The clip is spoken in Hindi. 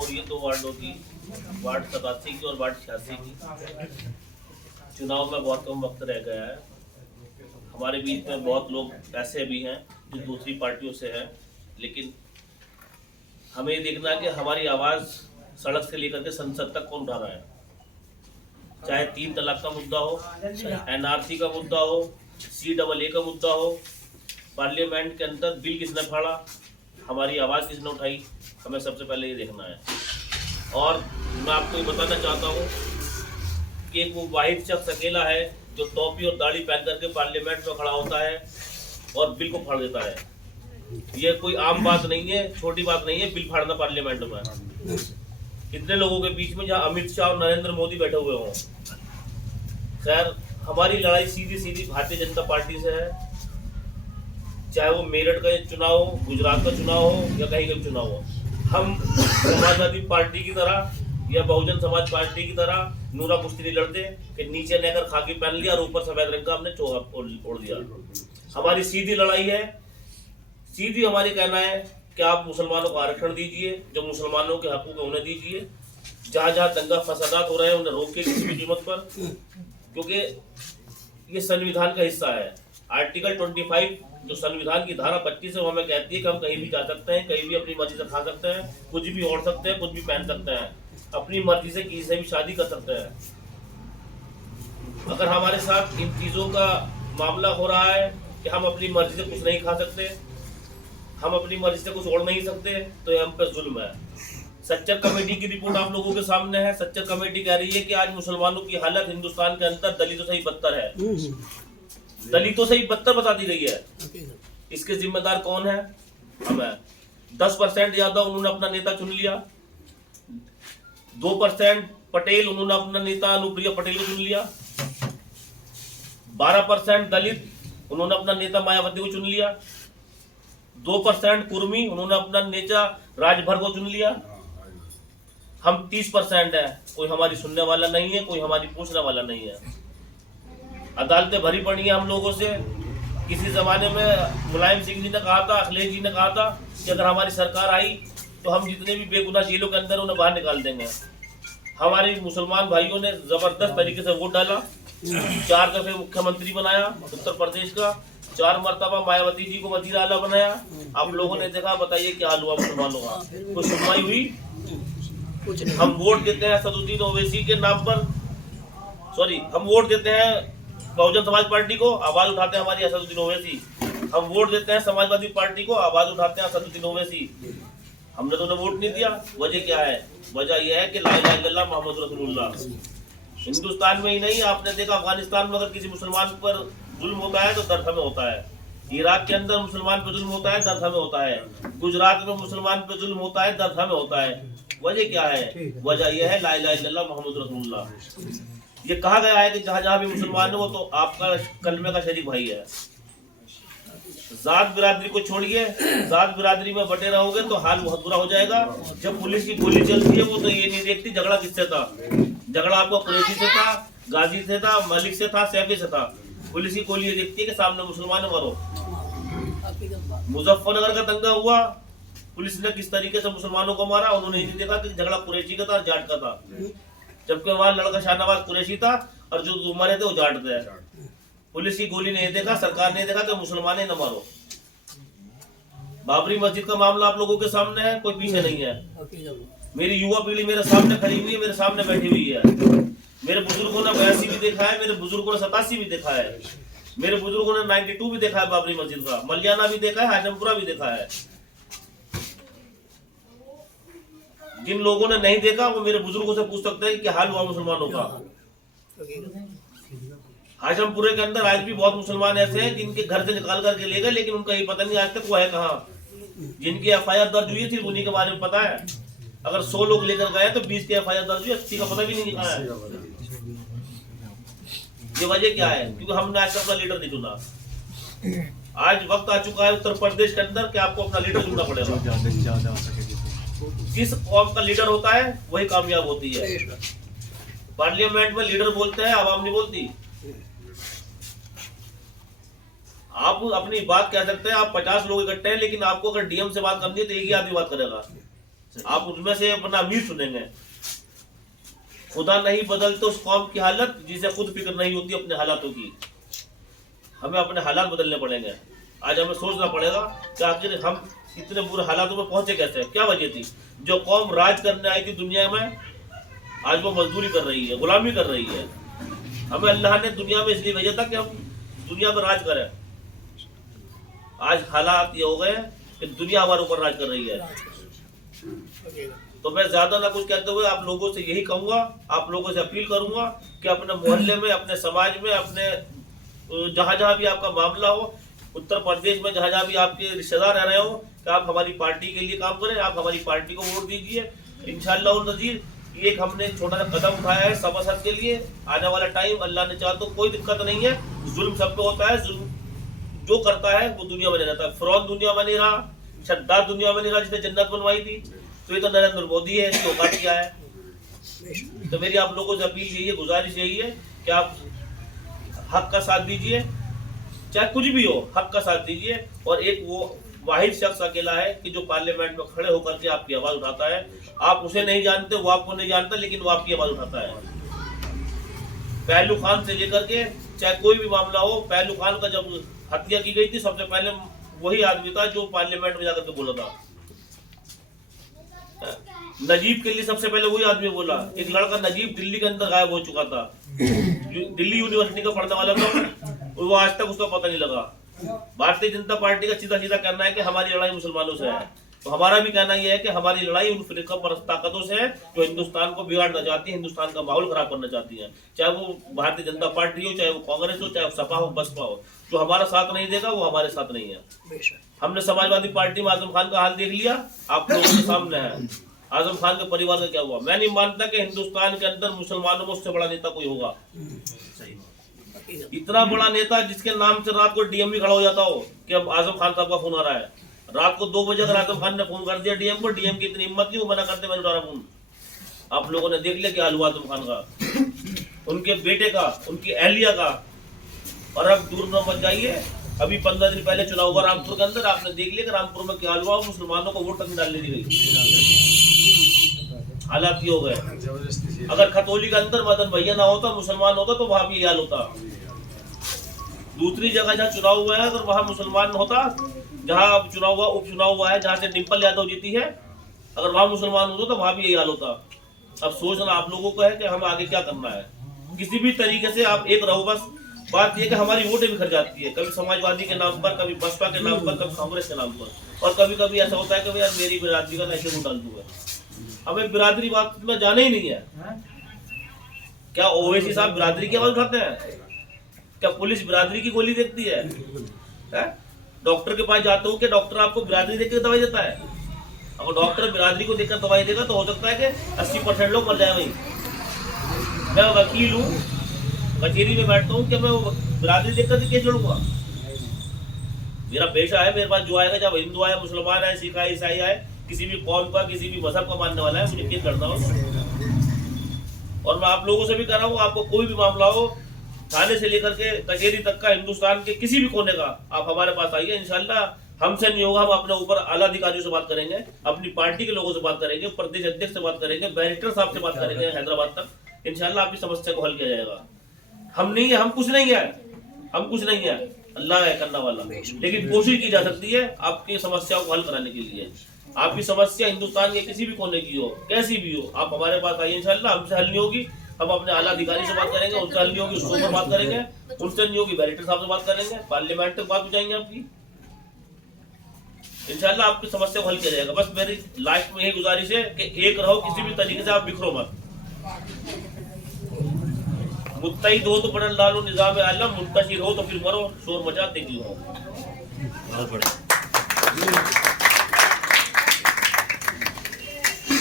हो रही है 2 वार्डों की, वार्ड 87 की और वार्ड 86 की। चुनाव में बहुत कम वक्त रह गया है। हमारे बीच में बहुत लोग ऐसे भी हैं जो दूसरी पार्टियों से हैं, लेकिन हमें ये देखना है कि हमारी आवाज़ सड़क से लेकर के संसद तक कौन उठा रहा है। चाहे 3 तलाक का मुद्दा हो, NRC का मुद्दा हो, CAA का मुद्दा हो, पार्लियामेंट के अंदर बिल किसने फाड़ा, हमारी आवाज़ किसने उठाई, हमें सबसे पहले ये देखना है। और मैं आपको ये बताना चाहता हूँ कि एक वो वाहिद शख्स अकेला है जो टोपी और दाढ़ी पहन करके पार्लियामेंट में खड़ा होता है और बिल को फाड़ देता है। ये कोई आम बात नहीं है, छोटी बात नहीं है बिल फाड़ना पार्लियामेंट में। इतने लोगों के बीच में जहाँ अमित शाह और नरेंद्र मोदी बैठे हुए हों। खैर, हमारी लड़ाई सीधी सीधी भारतीय जनता पार्टी से है। चाहे वो मेरठ का चुनाव हो, गुजरात का चुनाव हो या कहीं का चुनाव हो, हम समाजवादी पार्टी की तरह या बहुजन समाज पार्टी की तरह नूरा कुश्ती नहीं लड़ते कि नीचे लेकर खाकी पहन लिया और ऊपर सफेद रंग का हमने चोगा ओढ़ दिया। हमारी सीधी लड़ाई है, सीधी हमारी कहना है कि आप मुसलमानों को आरक्षण दीजिए, जो मुसलमानों के हकूक है उन्हें दीजिए। जहाँ जहाँ दंगा फसादात हो रहे हैं उन्हें रोके किसी भी कीमत पर, क्योंकि ये संविधान का हिस्सा है। आर्टिकल 25 जो संविधान की धारा 25 है वो हमें कहती है कि हम कहीं भी जा सकते हैं, कहीं भी अपनी मर्जी से खा सकते हैं, कुछ भी ओढ़ सकते हैं, कुछ भी पहन सकते हैं, अपनी मर्जी से किसी से भी शादी कर सकते हैं। अगर हमारे साथ इन चीज़ों का मामला हो रहा है कि हम अपनी मर्जी से कुछ नहीं खा सकते, हम अपनी मर्जी से कुछ ओढ़ नहीं सकते, तो ये हम पे जुल्म है। सच्चर कमेटी की रिपोर्ट आप लोगों के सामने है। सच्चर कमेटी कह रही है कि आज मुसलमानों की हालत हिंदुस्तान के अंदर दलितों से ही बदतर है, दलितों से ही बदतर बता दी गई है। इसके जिम्मेदार कौन है? हम है। 10% यादव उन्होंने अपना नेता चुन लिया, 2% पटेल उन्होंने अपना नेता अनुप्रिया पटेल को चुन लिया, 12% दलित उन्होंने अपना नेता मायावती को चुन लिया, 2% कुर्मी उन्होंने अपना नेता राजभर को चुन लिया। हम 30% है, कोई हमारी सुनने वाला नहीं है, कोई हमारी पूछने वाला नहीं है। अदालतें भरी पड़ी हैं हम लोगों से। किसी जमाने में मुलायम सिंह जी ने कहा था, अखिलेश जी ने कहा था कि अगर हमारी सरकार आई तो हम जितने भी बेगुनाह जेलों के अंदर उन्हें बाहर निकाल देंगे। हमारे मुसलमान भाइयों ने जबरदस्त तरीके से वोट डाला, 4 दफे मुख्यमंत्री बनाया उत्तर प्रदेश का, 4 मरतबा मायावती जी को वजीर आला बनाया। आप लोगों ने देखा, बताइए क्या हाल हुआ मुसलमानों का? कोई सुनवाई हुई? हम वोट देते हैं असदुद्दीन ओवैसी के नाम पर, हम वोट देते हैं बहुजन समाज पार्टी को, आवाज उठाते हैं हमारी असदुद्दीन ओवैसी। हम वोट देते हैं समाजवादी पार्टी को, आवाज उठाते हैं असदुद्दीन ओवैसी। हमने तो उन्हें वोट नहीं दिया। वजह क्या है? वजह यह है कि ला इलाहा इल्लल्लाह मोहम्मद रसूलुल्लाह। हिंदुस्तान में ही नहीं, आपने देखा अफगानिस्तान में अगर किसी मुसलमान पर जुल्म होता है तो दर्द हमें होता है। इराक के अंदर मुसलमान पर जुल्म होता है, दर्द हमें होता है। गुजरात में मुसलमान पर जुल्म होता है, दर्द हमें होता है। वजह क्या है? वजह यह है ला इलाहा इल्लल्लाह मोहम्मद रसूलुल्लाह। ये कहा गया है कि जहाँ जहाँ भी मुसलमान हो तो आपका कलमे का शरीक भाई है। जात बिरादरी को छोड़िए, जात बिरादरी में बटे रहोगे तो हाल बहुत बुरा हो जाएगा। जब पुलिस की गोली चलती है वो तो ये नहीं देखती झगड़ा किससे था। झगड़ा आपको कुरैशी से था, गाजी से था, मलिक से था, सैफी से था। पुलिस की गोली ये देखती है कि सामने मुसलमान मरो। मुजफ्फरनगर का दंगा हुआ, पुलिस ने किस तरीके से मुसलमानों को मारा, उन्होंने ये नहीं देखा कि झगड़ा कुरैशी का था और जाट का था। जबकि वहां लड़का शाहनवाज कुरैशी था और जो मरे थे वो जाट थे। पुलिस की गोली ने देखा, सरकार ने देखा कि मुसलमान न मारो। बाबरी मस्जिद का मामला आप लोगों के सामने है, कोई पीछे नहीं है। मेरी युवा पीढ़ी मेरे सामने खड़ी हुई है, मेरे सामने बैठी हुई है। मेरे बुजुर्गों ने 82 भी देखा है, मेरे बुजुर्गों ने 87 भी देखा है, मेरे बुजुर्गों ने 92 भी देखा है बाबरी मस्जिद का, मलियाना भी देखा है, हाशमपुरा भी देखा है। जिन लोगों ने नहीं देखा वो मेरे बुजुर्गों से पूछ सकते हैं कि क्या हाल हुआ मुसलमानों का। हाशमपुरे के अंदर आज भी बहुत मुसलमान ऐसे हैं जिनके घर से निकाल करके ले गए, लेकिन उनका ये पता नहीं आज तक वो है कहाँ। जिनकी FIR दर्ज हुई थी उन्हीं के बारे में पता है। अगर 100 लोग लेकर गए तो 20 की FIR दर्ज हुई, 80 का पता भी नहीं निकला है। ये वजह क्या है? क्योंकि हमने आज तक अपना लीडर नहीं चुना। आज वक्त आ चुका है उत्तर प्रदेश के अंदर कि आपको अपना लीडर चुनना पड़ेगा। जिस कौम का लीडर होता है वही कामयाब होती है। पार्लियामेंट में लीडर बोलते हैं, आवाम नहीं बोलती। आप अपनी बात कह सकते हैं, आप 50 लोग इकट्ठे हैं, लेकिन आपको अगर DM से बात करनी है तो एक ही आदमी बात करेगा। आप उनमें से अपना अमीर चुनेंगे। खुदा नहीं बदलते उस कौम की हालत जिसे खुद फिक्र नहीं होती अपने हालातों की। हमें अपने हालात बदलने पड़ेंगे। आज हमें सोचना पड़ेगा कि आखिर हम इतने बुरे हालातों में पहुंचे कैसे, क्या वजह थी। जो कौम राज करने आई थी दुनिया में, आज वो मजदूरी कर रही है, गुलामी कर रही है। हमें अल्लाह ने दुनिया में इसलिए भेजा था कि हम दुनिया में राज करें। आज हालात ये हो गए कि दुनिया हमारे ऊपर राज कर रही है। तो मैं ज्यादा ना कुछ कहते हुए आप लोगों से यही कहूंगा, आप लोगों से अपील करूंगा कि अपने मोहल्ले में, अपने समाज में, अपने जहां जहां भी आपका मामला हो, उत्तर प्रदेश में जहां जहां भी आपके रिश्तेदार रह रहे हो, कि आप हमारी पार्टी के लिए काम करें, आप हमारी पार्टी को वोट दीजिए। इंशाअल्लाह नज़ीर एक हमने छोटा सा कदम उठाया है सबसत के लिए। आने वाला टाइम अल्लाह ने चाहा तो कोई दिक्कत नहीं है। जुल्म सब पे होता है, जुल्म जो करता है वो दुनिया में नहीं रहता। फिरौन दुनिया में नहीं रहा, शद्दाद दुनिया में नहीं रहा जिसने जन्नत बनवाई थी। तो ये तो नरेंद्र मोदी है, इसको औकात किया है। तो मेरी आप लोगों से अपील यही है, गुजारिश यही है कि आप हक का साथ दीजिए, चाहे कुछ भी हो, हक का साथ दीजिए। और एक वो वाहिद शख्स अकेला है कि जो पार्लियामेंट में खड़े होकर के आपकी आवाज उठाता है। आप उसे नहीं जानते, वो आपको नहीं जानता, लेकिन वो आपकी आवाज उठाता है। पहलू खान से लेकर के चाहे कोई भी मामला हो, पहलू खान का जब हत्या की गई थी सबसे पहले वही आदमी था जो पार्लियामेंट में जाकर के बोला था। नजीब के लिए सबसे पहले वही आदमी बोला। एक लड़का नजीब दिल्ली के अंदर गायब हो चुका था, दिल्ली यूनिवर्सिटी का पढ़ने वाला था, वो आज तक उसका पता नहीं लगा। भारतीय जनता पार्टी का सीधा सीधा कहना है कि हमारी लड़ाई मुसलमानों से है। तो हमारा भी कहना यह है कि हमारी लड़ाई उन फिरका परस्त ताकतों से है जो हिंदुस्तान को बिगाड़ना चाहती है, हिंदुस्तान का माहौल खराब करना चाहती है। चाहे वो भारतीय जनता पार्टी हो, चाहे वो कांग्रेस हो, चाहे वो सपा हो, बसपा हो। जो हमारा साथ नहीं देगा वो हमारे साथ नहीं है। हमने समाजवादी पार्टी में आजम खान का हाल देख लिया, आप लोगों के सामने है। आजम खान के परिवार का क्या हुआ। मैं नहीं मानता कि हिंदुस्तान के अंदर मुसलमानों में उससे बड़ा नेता कोई होगा। इतना बड़ा नेता जिसके नाम से रात को डीएम भी खड़ा हो जाता हो कि अब आजम खान साहब का फोन आ रहा है। रात को 2 बजे अगर आजम खान ने फोन कर दिया डीएम को, डीएम की इतनी हिम्मत नहीं, वो मना करते मैंने उठा रहा फोन। आप लोगों ने देख लिया क्या हाल हुआ आजम खान का, उनके बेटे का, उनकी अहलिया का। और अब दूर न मत जाइए, अभी 15 दिन पहले चुनाव हुआ रामपुर के अंदर, आपने देख लिया कि रामपुर में क्या हाल हुआ। मुसलमानों को वोट तक डालने दी गई। हालात ये हो गए। अगर खतौली के अंदर मदन भैया ना होता, मुसलमान होता, तो वहां भी हाल होता। दूसरी जगह जहाँ चुनाव हुआ है अगर वहां मुसलमान होता, जहाँ चुनाव हुआ, उपचुनाव हुआ है, जहाँ से डिम्पल यादव जीती है, अगर वहां मुसलमान होता तो वहां भी यही हाल होता। अब सोचना आप लोगों को है कि हम आगे क्या करना है। किसी भी तरीके से आप एक रहो। बस बात यह कि हमारी वोटें बिखर जाती है, कभी समाजवादी के नाम पर, कभी बसपा के नाम पर, कभी कांग्रेस के नाम पर। और कभी कभी ऐसा होता है कि यार मेरी बिरादरी का ऐसे वोट डाल दूंगा। हमें बिरादरी बात में जाना ही नहीं है। क्या ओवैसी साहब बिरादरी की आवाज उठाते हैं? क्या पुलिस बिरादरी की गोली देखती है? डॉक्टर के पास जाते हो कि डॉक्टर आपको बिरादरी देख के दवाई देता है? अगर डॉक्टर बिरादरी को देखकर दवाई देगा तो हो सकता है कि 80% लोग मर जाए। वही मैं वकील हूँ, कचेरी में बैठता हूँ, क्या मैं बिरादरी देखकर केस लड़ूंगा? मेरा पेशा है, मेरे पास जो आएगा, जब हिंदू आए, मुसलमान आए, सिख आए, ईसाई आए, किसी भी कौम का, किसी भी मजहब का मानने वाला है, मुझे केस लड़ना हो। और मैं आप लोगों से भी कह रहा हूँ, आपको कोई भी मामला हो, थाने से लेकर के कचेरी तक का, हिंदुस्तान के किसी भी कोने का, आप हमारे पास आइए। इंशाल्लाह हमसे नहीं होगा, हम अपने ऊपर आला अधिकारियों से बात करेंगे, अपनी पार्टी के लोगों से बात करेंगे, प्रदेश अध्यक्ष से बात करेंगे, बैरिस्टर साहब से बात करेंगे हैदराबाद तक। इंशाल्लाह आपकी समस्या को हल किया जाएगा। हम नहीं है, हम कुछ नहीं है, हम कुछ नहीं है, अल्लाह है करने वाला। लेकिन कोशिश की जा सकती है आपकी समस्याओं को हल कराने के लिए। आपकी समस्या हिंदुस्तान के किसी भी कोने की हो, कैसी भी हो, आप हमारे पास आइए। इंशाल्लाह हमसे हल नहीं होगी, हम अपने आला अधिकारी से बात करेंगे, उनसे हल नहीं होगी, उसके ऊपर बात करेंगे, उनसे नहीं होगी, बैरिस्टर साहब से बात करेंगे, पार्लियामेंट तक बात हो जाएंगे आपकी। इंशाल्लाह आपकी समस्या को हल किया जाएगा। बस मेरी लास्ट में यही गुजारिश है कि एक रहो, किसी भी तरीके से आप बिखरो मत। मुत्तहिद हो तो पढ़ डालो निजाम आलम, मुंतशिर हो तो फिर मरो, शोर मचाते क्यों हो। बहुत बढ़िया।